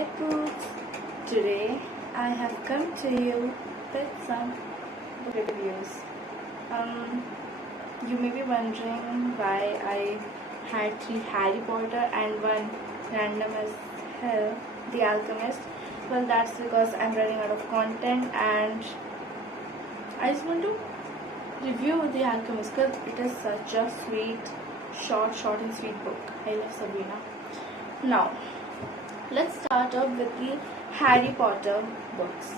Hi Poots! Today I have come to you with some book reviews. You may be wondering why I had 3 Harry Potter and one random as hell, The Alchemist. Well, that's because I'm running out of content and I just want to review The Alchemist because it is such a sweet, short and sweet book. I love Sabrina. Now, let's start off with the Harry Potter books.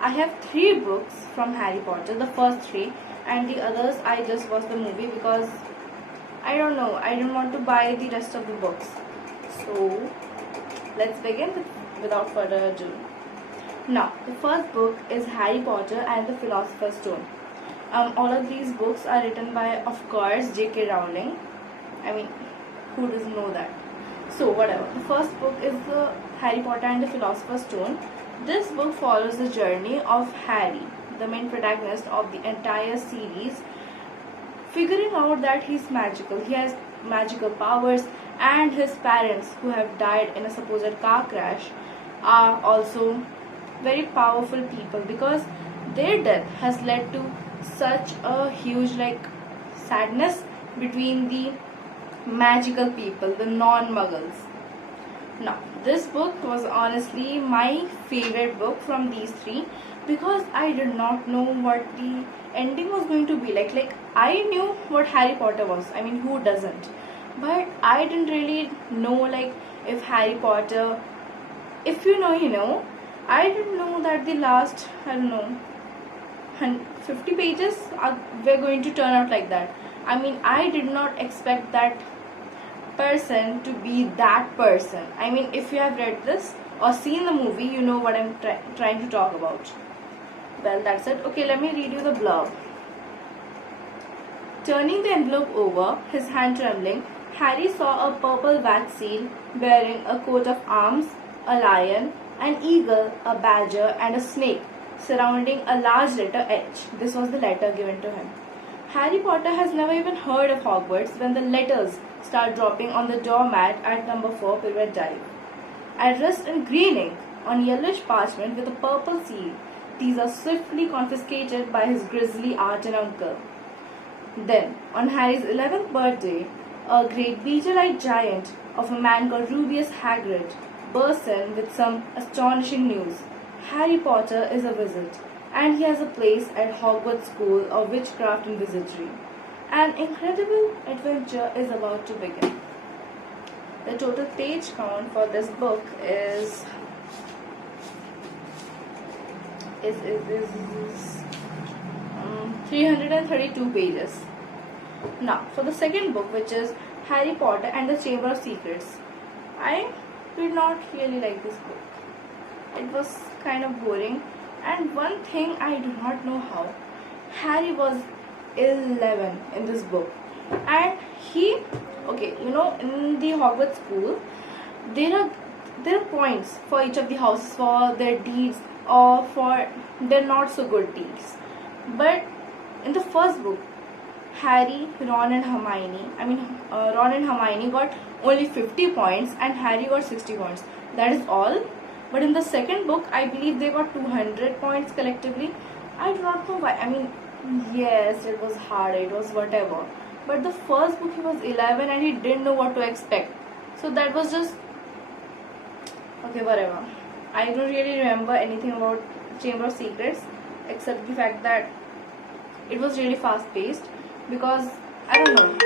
I have 3 books from Harry Potter, the first 3, and the others I just watched the movie because I don't know, I didn't want to buy the rest of the books. So, let's begin without further ado. Now, the first book is Harry Potter and the Philosopher's Stone. All of these books are written by, of course, J.K. Rowling. I mean, who doesn't know that? So, whatever. The first book is the Harry Potter and the Philosopher's Stone. This book follows the journey of Harry, the main protagonist of the entire series, figuring out that he's magical. He has magical powers, and his parents, who have died in a supposed car crash, are also very powerful people because their death has led to such a huge sadness between the magical people, the non-muggles. Now, this book was honestly my favorite book from these 3 because I did not know what the ending was going to be like. I knew what Harry Potter was. I mean, who doesn't? But I didn't really know if Harry Potter, if you know, you know. I didn't know that the last, I don't know, 50 pages were going to turn out like that. I mean, I did not expect that person to be that person. I mean, if you have read this or seen the movie, you know what I'm trying to talk about. Well, that's it. Okay, let me read you the blurb. Turning the envelope over, his hand trembling, Harry saw a purple wax seal bearing a coat of arms, a lion, an eagle, a badger, and a snake surrounding a large letter H. This was the letter given to him. Harry Potter has never even heard of Hogwarts when the letters start dropping on the doormat at number 4 Privet Drive. Addressed in green ink on yellowish parchment with a purple seal, these are swiftly confiscated by his grisly aunt and uncle. Then, on Harry's 11th birthday, a great beetle-eyed giant of a man called Rubius Hagrid bursts in with some astonishing news. Harry Potter is a wizard, and he has a place at Hogwarts School of Witchcraft and Wizardry. An incredible adventure is about to begin. The total page count for this book is 332 pages. Now, for the second book, which is Harry Potter and the Chamber of Secrets, I did not really like this book. It was kind of boring, and one thing I do not know how, Harry was 11 in this book, and he, okay, you know, in the Hogwarts school, there are points for each of the houses for their deeds or for their not so good deeds. But in the first book, Harry, Ron and Hermione got only 50 points and Harry got 60 points. That is all. But in the second book, I believe they got 200 points collectively. I do not know why. I mean, yes, it was hard, it was whatever. But the first book, he was 11 and he didn't know what to expect. So that was just, okay, whatever. I don't really remember anything about Chamber of Secrets except the fact that it was really fast paced because, I don't know.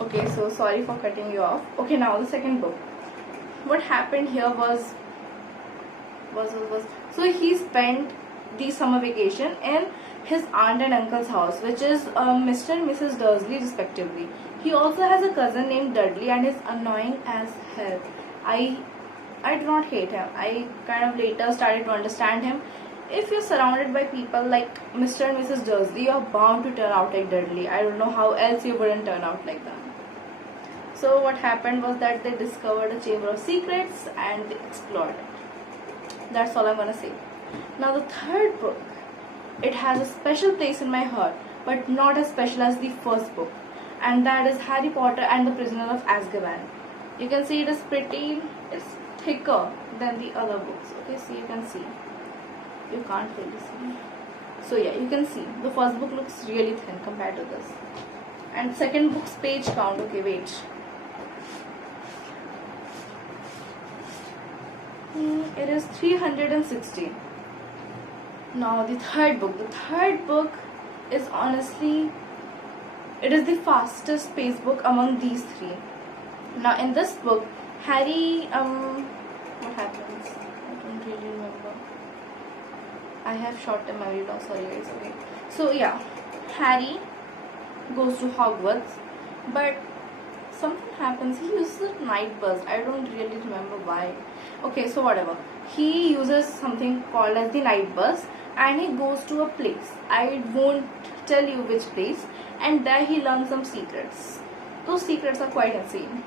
Okay, so sorry for cutting you off. Okay, now the second book. What happened here was so he spent the summer vacation in his aunt and uncle's house, which is Mr. and Mrs. Dursley respectively. He also has a cousin named Dudley and is annoying as hell. I do not hate him. I kind of later started to understand him. If you're surrounded by people like Mr. and Mrs. Dursley, you're bound to turn out like Dudley. I don't know how else you wouldn't turn out like them. So what happened was that they discovered a Chamber of Secrets and they explored it. That's all I'm gonna say. Now the third book, it has a special place in my heart, but not as special as the first book. and that is Harry Potter and the Prisoner of Azkaban. You can see it is it's thicker than the other books. Okay, so you can see. You can't really see. So yeah, you can see the first book looks really thin compared to this. And second book's page count. Okay, wait. It is 360. Now the third book. The third book is honestly, it is the fastest paced book among these three. Now in this book, Harry, what happens? I don't really remember. I have short-term memory loss. Sorry guys. Okay. So yeah, Harry goes to Hogwarts, but something happens. He uses a night bus. I don't really remember why. Okay, so whatever. He uses something called as the night bus, and he goes to a place. I won't tell you which place. And there he learns some secrets. Those secrets are quite insane.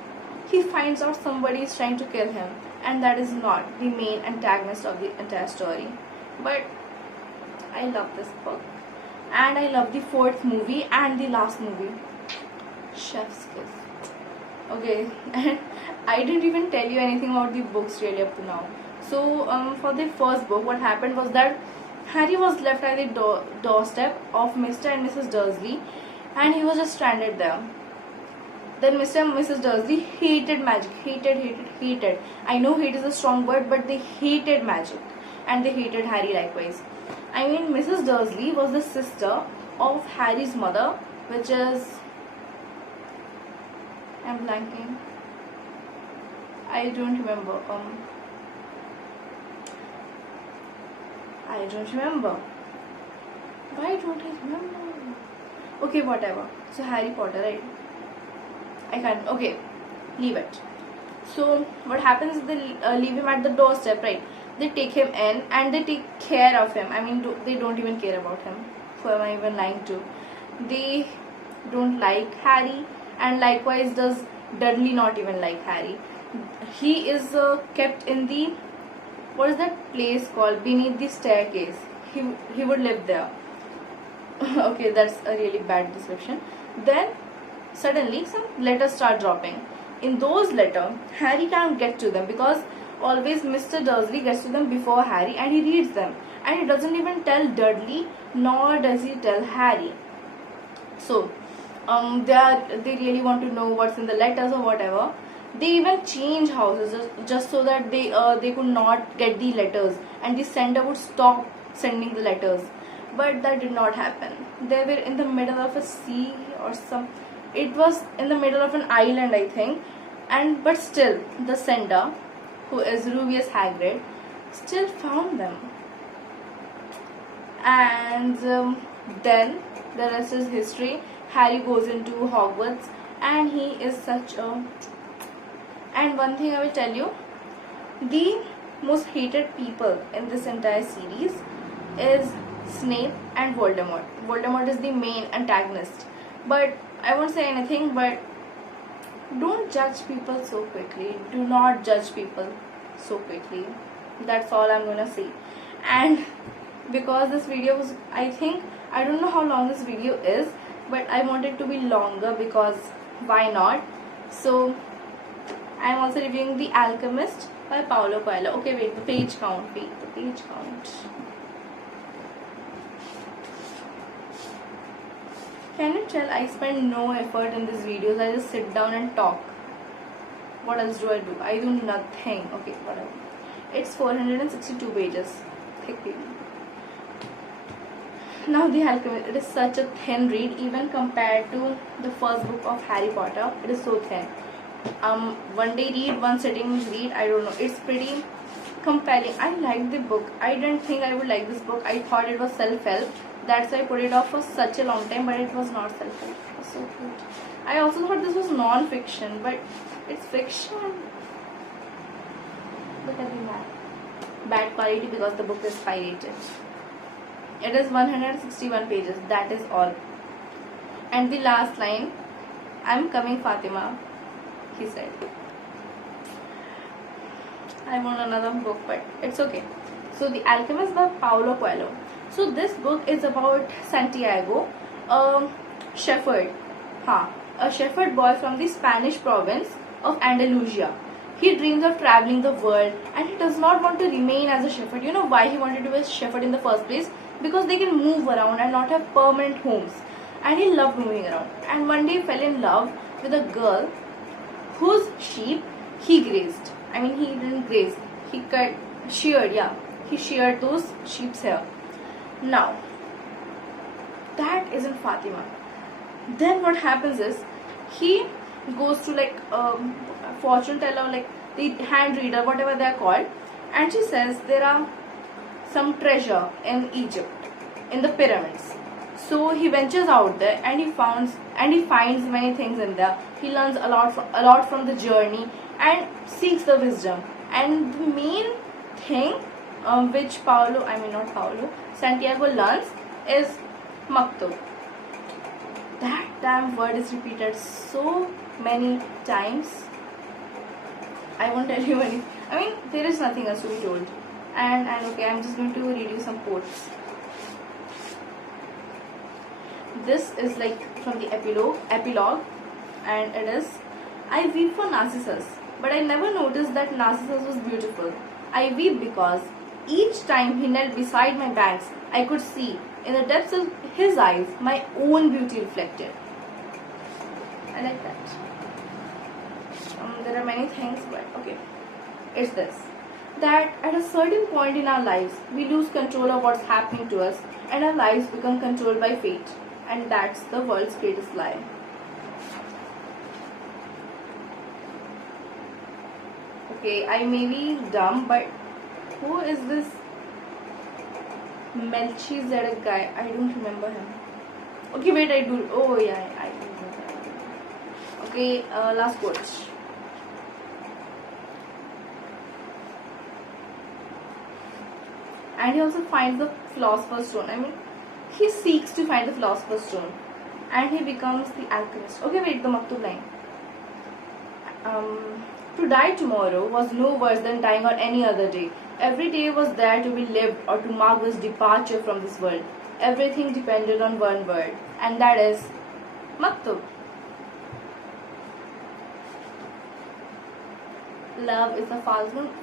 He finds out somebody is trying to kill him, and that is not the main antagonist of the entire story. But I love this book, and I love the fourth movie and the last movie, Chef's Kiss. Okay, and I didn't even tell you anything about the books really up to now. So for the first book, what happened was that Harry was left at the doorstep of Mr. and Mrs. Dursley, and he was just stranded there. Then Mr. and Mrs. Dursley hated magic. Hated. I know hate is a strong word, but they hated magic. And they hated Harry likewise. I mean, Mrs. Dursley was the sister of Harry's mother, which is... I'm blanking. I don't remember. I don't remember. Why don't I remember? Okay, whatever. So Harry Potter, right? I can't. Okay, leave it. So what happens is they leave him at the doorstep, right? They take him in and they take care of him. I mean, they don't even care about him. Who am I even lying to? They don't like Harry, and likewise does Dudley not even like Harry. He is kept in the, what is that place called, beneath the staircase. He would live there. Okay, that's a really bad description. Then suddenly some letters start dropping. In those letters, Harry can't get to them because always Mr. Dursley gets to them before Harry, and he reads them, and he doesn't even tell Dudley, nor does he tell Harry. So they really want to know what's in the letters or whatever. They even change houses just so that they could not get the letters, and the sender would stop sending the letters. But that did not happen. They were in the middle of a sea or some. It was in the middle of an island, I think. But still, the sender, who is Rubius Hagrid, still found them. And then the rest is history. Harry goes into Hogwarts, and he is such a... And one thing I will tell you, the most hated people in this entire series is Snape and Voldemort. Voldemort is the main antagonist. But I won't say anything, but don't judge people so quickly. Do not judge people so quickly. That's all I'm gonna say. And because this video was, I don't know how long this video is, but I want it to be longer because why not? So I'm also reviewing The Alchemist by Paulo Coelho. Okay, wait, the page count. Can you tell I spend no effort in these videos? I just sit down and talk. What else do? I do nothing. Okay, whatever. It's 462 pages. Thick paper. Now The Alchemist, it is such a thin read even compared to the first book of Harry Potter. It is so thin. One day read, one sitting read, I don't know. It's pretty compelling. I liked the book. I didn't think I would like this book. I thought it was self-help. That's why I put it off for such a long time, but it was not self-help. It was so cute. I also thought this was non-fiction, but it's fiction. Look at the bad quality because the book is pirated. It is 161 pages. That is all. And the last line, I'm coming, Fatima, he said. I want another book, but it's okay. So The Alchemist by Paulo Coelho. So this book is about Santiago, a shepherd. a shepherd boy from the Spanish province of Andalusia. He dreams of traveling the world and he does not want to remain as a shepherd. You know why he wanted to be a shepherd in the first place? Because they can move around and not have permanent homes. And he loved moving around. And one day he fell in love with a girl whose sheep he grazed. I mean, he didn't graze. He sheared those sheep's hair. Now, that isn't Fatima. Then what happens is, he goes to like fortune teller, like the hand reader, whatever they are called, and she says there are some treasure in Egypt, in the pyramids. So he ventures out there and he finds many things in there. He learns a lot from the journey and seeks the wisdom. And the main thing which Santiago learns is maktub. That damn word is repeated so many times. I won't tell you anything. I mean, there is nothing else to be told. And okay, I'm just going to read you some quotes. This is like from the epilogue, and it is: I weep for Narcissus, but I never noticed that Narcissus was beautiful. I weep because each time he knelt beside my banks, I could see in the depths of his eyes my own beauty reflected. I like that. There are many things, but okay. It's this: that at a certain point in our lives, we lose control of what's happening to us, and our lives become controlled by fate. And that's the world's greatest lie. Okay, I may be dumb, but who is this Melchizedek guy? I don't remember him. Okay, wait, I do. Oh yeah, I do know that. Okay, last quote. And he also finds the philosopher's stone. I mean, he seeks to find the philosopher's stone, and he becomes the alchemist. Okay, wait, the maktub line. To die tomorrow was no worse than dying on any other day. Every day was there to be lived or to mark this departure from this world. Everything depended on one word, and that is maktub. Love is the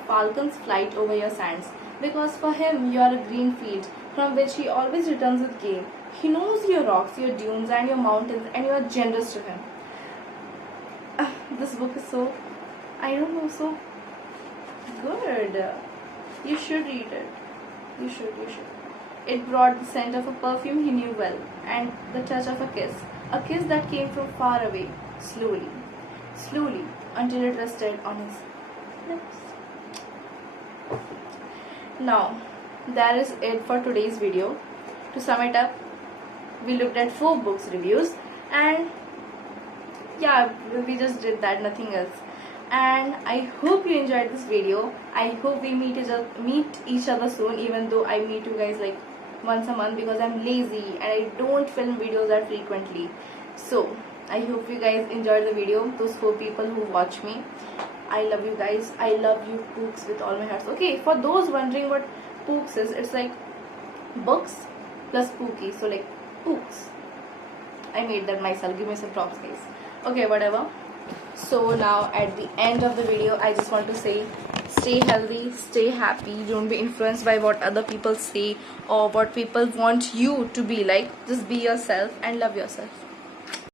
falcon's flight over your sands, because for him you are a green field from which he always returns with game. He knows your rocks, your dunes and your mountains, and you are generous to him. This book is so, so good. You should read it. You should. It brought the scent of a perfume he knew well, and the touch of a kiss that came from far away, slowly, until it rested on his lips. Now, that is it for today's video. To sum it up, we looked at 4 books reviews, and yeah, we just did that, nothing else. And I hope you enjoyed this video. I hope we meet each other soon, even though I meet you guys like once a month because I'm lazy and I don't film videos that frequently. So I hope you guys enjoyed the video. Those 4 people who watch me, I love you guys. I love you Pooks with all my heart. Okay, for those wondering what Pooks is, it's like books plus Pookie, so like Pooks. I made that myself. Give me some props, guys. Okay, whatever. So now at the end of the video, I just want to say, stay healthy, stay happy. Don't be influenced by what other people say or what people want you to be like. Just be yourself and love yourself.